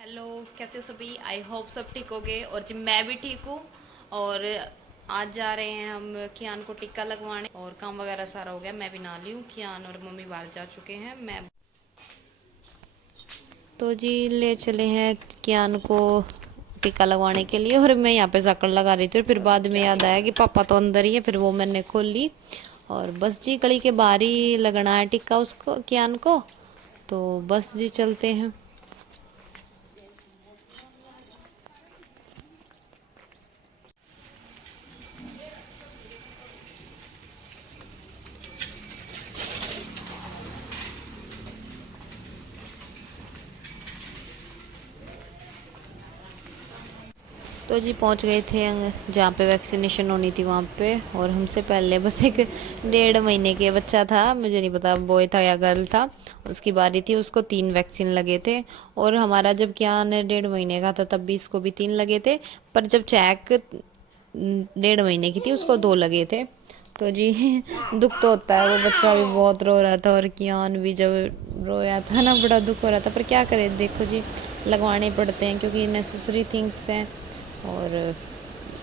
Hello, कैसे हो सभी। आई होप सब ठीक होगे और जी मैं भी ठीक हूँ। और आज जा रहे हैं हम कियान को टिक्का लगवाने और काम वगैरह सारा हो गया। मैं भी नहा ली हूँ, कियान और मम्मी बाहर जा चुके हैं। मैं तो जी ले चले हैं कियान को टिक्का लगवाने के लिए और मैं यहाँ पे जाकड़ लगा रही थी और फिर बाद में याद आया कि पापा तो अंदर ही है, फिर वो मैंने खोल ली। और बस जी कड़ी के बाहर ही लगना है टिक्का उसको, कियान को। तो बस जी चलते हैं। तो जी पहुंच गए थे जहाँ पे वैक्सीनेशन होनी थी वहाँ पे। और हमसे पहले बस एक 1.5 महीने के बच्चा था, मुझे नहीं पता बॉय था या गर्ल था, उसकी बारी थी। उसको 3 वैक्सीन लगे थे। और हमारा जब क्या 1.5 महीने का था तब भी इसको भी 3 लगे थे। पर जब चैक 1.5 महीने की थी उसको 2 लगे थे। तो जी दुख तो होता है। वो बच्चा भी बहुत रो रहा था और कियान भी जब रोया था ना, बड़ा दुख हो रहा था। पर क्या करें, देखो जी लगवाने पड़ते हैं क्योंकि नेसेसरी थिंग्स हैं। और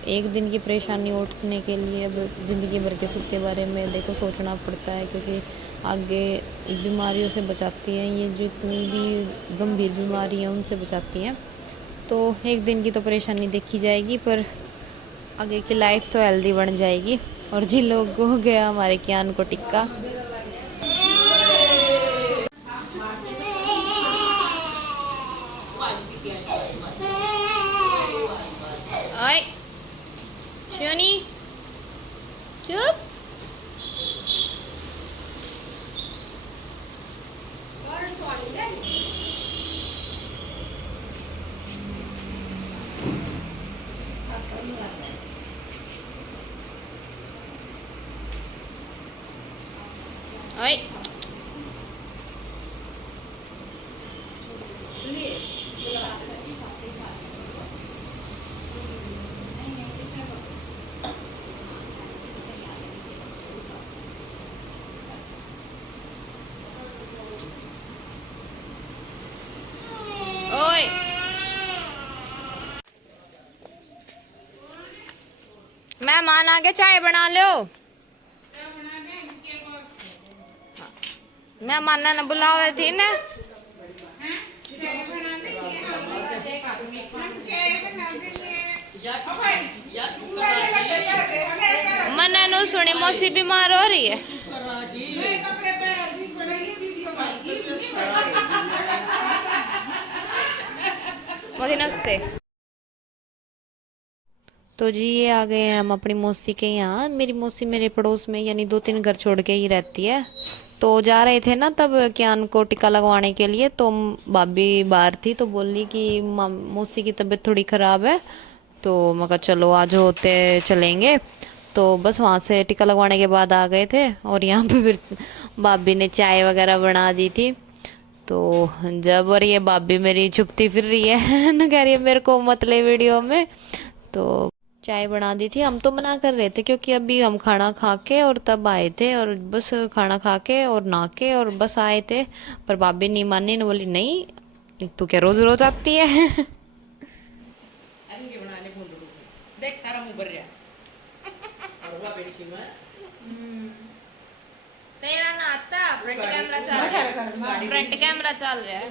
एक दिन की परेशानी उठने के लिए अब ज़िंदगी भर के सुख के बारे में देखो सोचना पड़ता है, क्योंकि आगे बीमारियों से बचाती हैं ये, जो इतनी भी गंभीर बीमारी हैं उनसे बचाती हैं। तो एक दिन की तो परेशानी देखी जाएगी, पर आगे की लाइफ तो हेल्दी बन जाएगी। और जिन लोग हो गया हमारे कियान को टिक्का। ओए शोनी, चुप। ओए ओए मेहमान आ गए, चाय बना लो। मेहमान ने बुलाओ थी ना। मन्ना नु सुनी मौसी बीमार हो रही है। मौसी नमस्ते। तो जी ये आ गए हैं हम अपनी मौसी के यहाँ। मेरी मौसी मेरे पड़ोस में, यानी 2-3 घर छोड़ के ही रहती है। तो जा रहे थे ना तब कियान को टिक्का लगवाने के लिए, तो भाभी बाहर थी तो बोली कि मौसी की तबीयत थोड़ी ख़राब है। तो मैं कहा चलो आज होते चलेंगे। तो बस वहाँ से टिक्का लगवाने के बाद आ गए थे। और यहाँ पे फिर भाभी ने चाय वगैरह बना दी थी। तो जब और ये भाभी मेरी छुपती फिर रही है ना, कह रही है मेरे को मत ले वीडियो में। तो चाय बना दी थी। हम तो मना कर रहे थे क्योंकि अभी हम खाना खा के और तब आए थे, और बस खाना खा के और नहा के और बस आए थे। पर भाभी नहीं मानी, ने बोली नहीं तू क्या रोज रोज आती है। देख सारा मुंह भर रहा और वो बेटी में तेरा ना आता फ्रंट कैमरा चल रहा है, फ्रंट कैमरा चल रहा है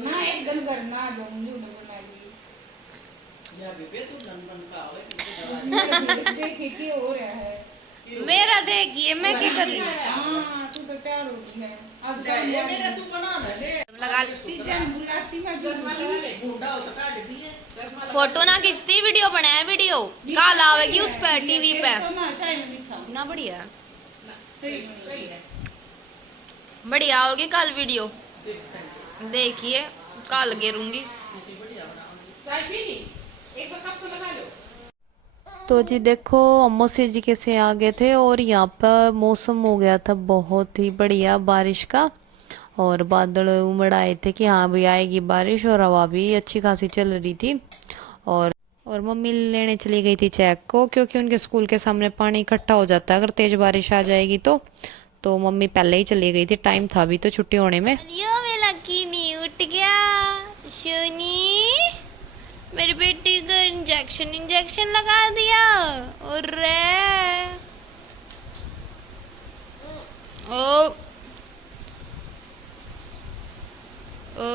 ना एकदम करना आ जाऊंगी उन्हें बना ली या बेबे तू नंदन का होए देखे की हो रहा है मेरा। देखिए मैं क्या कर रही हूँ। हां तू तो तैयार हो गई है आज ले मेरा तू बना ले लगा सीजन बुलाती मैं चश्मा लगा ले ढूंढा हो सका दी है फोटो ना खींचती, वीडियो बनाया, वीडियो कल आवेगी उस पर टीवी पे तो ना चाय में मीठा ना। बढ़िया सही है बढ़िया होगी कल वीडियो, देखिए कल गिरूंगी। चाय पीनी एक बार कप तो लगा लो। तो जी देखो मौसी जी कैसे आ गए थे। और यहाँ पर मौसम हो गया था बहुत ही बढ़िया बारिश का, और बादल उमड़ आए थे कि हाँ भाई आएगी बारिश, और हवा भी अच्छी खासी चल रही थी। और मम्मी लेने चली गई थी चैक को, क्योंकि उनके स्कूल के सामने पानी इकट्ठा हो जाता है अगर तेज बारिश आ जाएगी तो मम्मी पहले ही चली गई थी, टाइम था अभी तो छुट्टी होने में। यो मेरा लकी नहीं उठ गया। चुनी मेरी बेटी को इंजेक्शन लगा दिया। और ओ ओ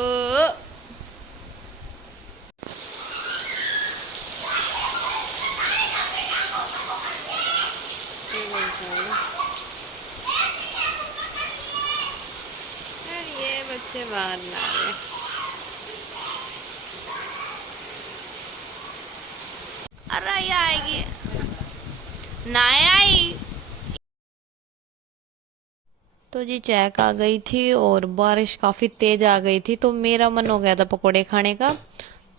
ये बच्चे बाहर ना आए। अरे ये आएगी ना आई। तो जी चैक आ गई थी और बारिश काफ़ी तेज़ आ गई थी, तो मेरा मन हो गया था पकोड़े खाने का।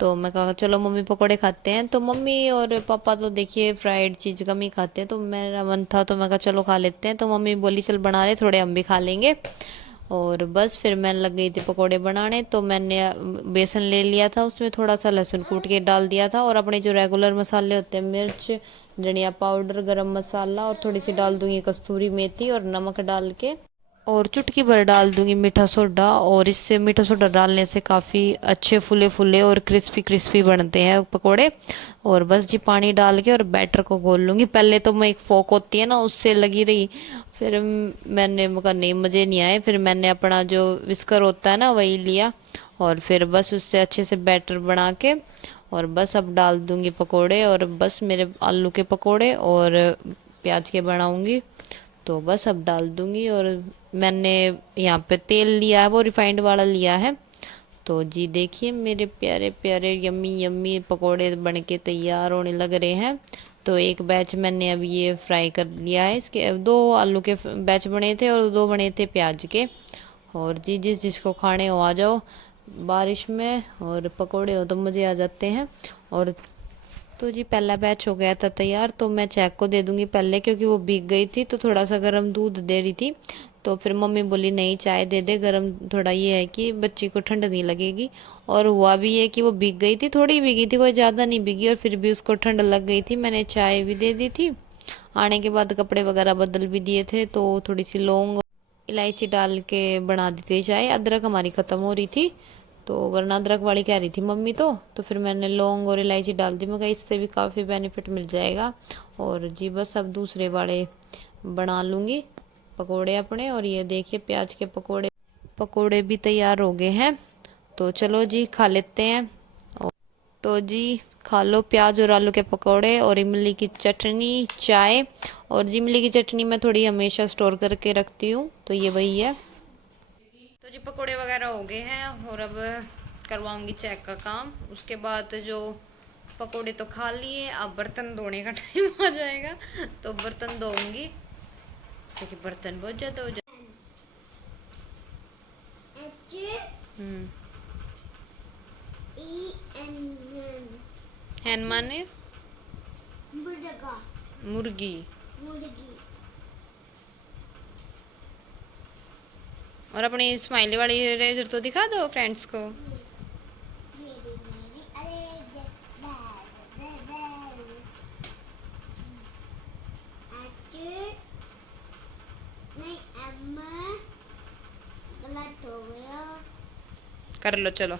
तो मैं कहा चलो मम्मी पकोड़े खाते हैं। तो मम्मी और पापा तो देखिए फ्राइड चीज़ कम ही खाते हैं, तो मेरा मन था तो मैं कहा चलो खा लेते हैं। तो मम्मी बोली चल बना ले, थोड़े हम भी खा लेंगे। और बस फिर मैं लग गई थी पकोड़े बनाने। तो मैंने बेसन ले लिया था, उसमें थोड़ा सा लहसुन कूट के डाल दिया था, और अपने जो रेगुलर मसाले होते हैं मिर्च, धनिया पाउडर, गरम मसाला, और थोड़ी सी डाल दूंगी कस्तूरी मेथी, और नमक डाल के और चुटकी भर डाल दूंगी मीठा सोडा। और इससे मीठा सोडा डालने से काफ़ी अच्छे फुले फुले और क्रिस्पी क्रिस्पी बनते हैं पकोड़े। और बस जी पानी डाल के और बैटर को घोल लूँगी। पहले तो मैं एक फोक होती है ना उससे लगी रही, फिर मैंने कहा नहीं मुझे नहीं आए, फिर मैंने अपना जो विस्कर होता है ना वही लिया, और फिर बस उससे अच्छे से बैटर बना के और बस अब डाल दूंगी पकोड़े। और बस मेरे आलू के पकोड़े और प्याज के बनाऊंगी। तो बस अब डाल दूंगी। और मैंने यहाँ पे तेल लिया है, वो रिफाइंड वाला लिया है। तो जी देखिए मेरे प्यारे प्यारे यम्मी यम्मी पकोड़े बन के तैयार होने लग रहे हैं। तो एक बैच मैंने अभी ये फ्राई कर लिया है, इसके दो आलू के बैच बने थे और दो बने थे प्याज के। और जी जिस जिसको खाने हो आ जाओ बारिश में, और पकोड़े हो तो मज़े आ जाते हैं। और तो जी पहला बैच हो गया था तैयार, तो मैं चैक को दे दूंगी पहले, क्योंकि वो भीग गई थी तो थोड़ा सा गर्म दूध दे रही थी। तो फिर मम्मी बोली नहीं चाय दे दे गर्म, थोड़ा ये है कि बच्ची को ठंड नहीं लगेगी। और हुआ भी है कि वो भीग गई थी, थोड़ी भीगी थी, कोई ज़्यादा नहीं भीगी, और फिर भी उसको ठंड लग गई थी। मैंने चाय भी दे दी थी। आने के बाद कपड़े वगैरह बदल भी दिए थे। तो थोड़ी सी लौंग इलायची डाल के बना दी थी चाय। अदरक हमारी ख़त्म हो रही थी, तो वरना अदरक वाली कह रही थी मम्मी। तो फिर मैंने लौंग और इलायची डाल दी। मैं कहा इससे भी काफ़ी बेनिफिट मिल जाएगा। और जी बस अब दूसरे वाले बना लूँगी पकोड़े अपने। और ये देखिए प्याज के पकोड़े पकोड़े भी तैयार हो गए हैं। तो चलो जी खा लेते हैं। तो जी खा लो प्याज और आलू के पकोड़े और इमली की चटनी चाय। और जी इमली की चटनी मैं थोड़ी हमेशा स्टोर करके रखती हूँ, तो ये वही है। तो जी पकोड़े वगैरह हो गए हैं, और अब करवाऊंगी चेक का काम। उसके बाद जो पकोड़े तो खा लिए, अब बर्तन धोने का टाइम आ जाएगा, तो बर्तन धोऊंगी क्योंकि बर्तन बहुत ज़्यादा हो जाए। हैन माने मुर्गी। और अपनी स्माइली वाली इरेजर तो दिखा दो फ्रेंड्स को। कर लो चलो।